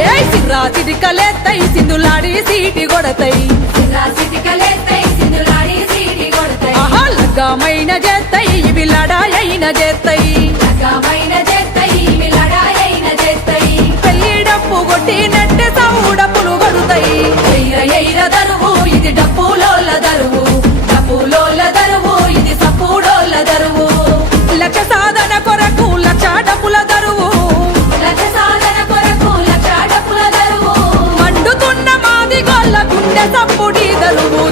ఏ సిర్రా సిటికలేత్తై సింధులాడి సీటి కొడతాయి ఆహా లగ్గమైన చేత్తయి ఇవి లడాయైన చేత్తయి పెళ్లి డప్పు కొట్టి నట్టె సౌడప్పులు కొడుతాయి ఎయిర దరువు ఇది డప్పులోల దరువు డప్పులోల దరువు ఇది సప్పుడోల దరువు లక్ష సాధన కొరకు లక్ష డప్పుల దరువు మండుతున్న మాది గొల్ల గుండె సప్పుడి దరువు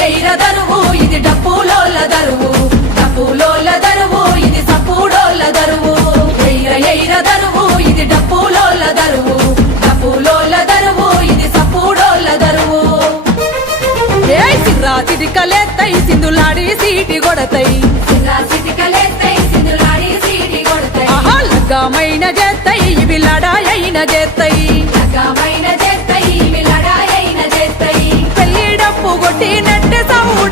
ఎయిర దరువు ఇది డప్పులోల దరువు డప్పులోల దరువు ఇది సప్పుడోల దరువు ఎయిర దరువు ఇది డప్పులోల దరువు డప్పులోల దరువు ఇది సప్పుడోల దరువు ఏ సిర్రా సిటికలేత్తై సింధులాడి సీటి కొడతాయి ఆహా లగ్గమైన చేత్తయి ఇవి లడాయైన చేత్తయి పెళ్లి డప్పు కొట్టి నట్టె సౌడ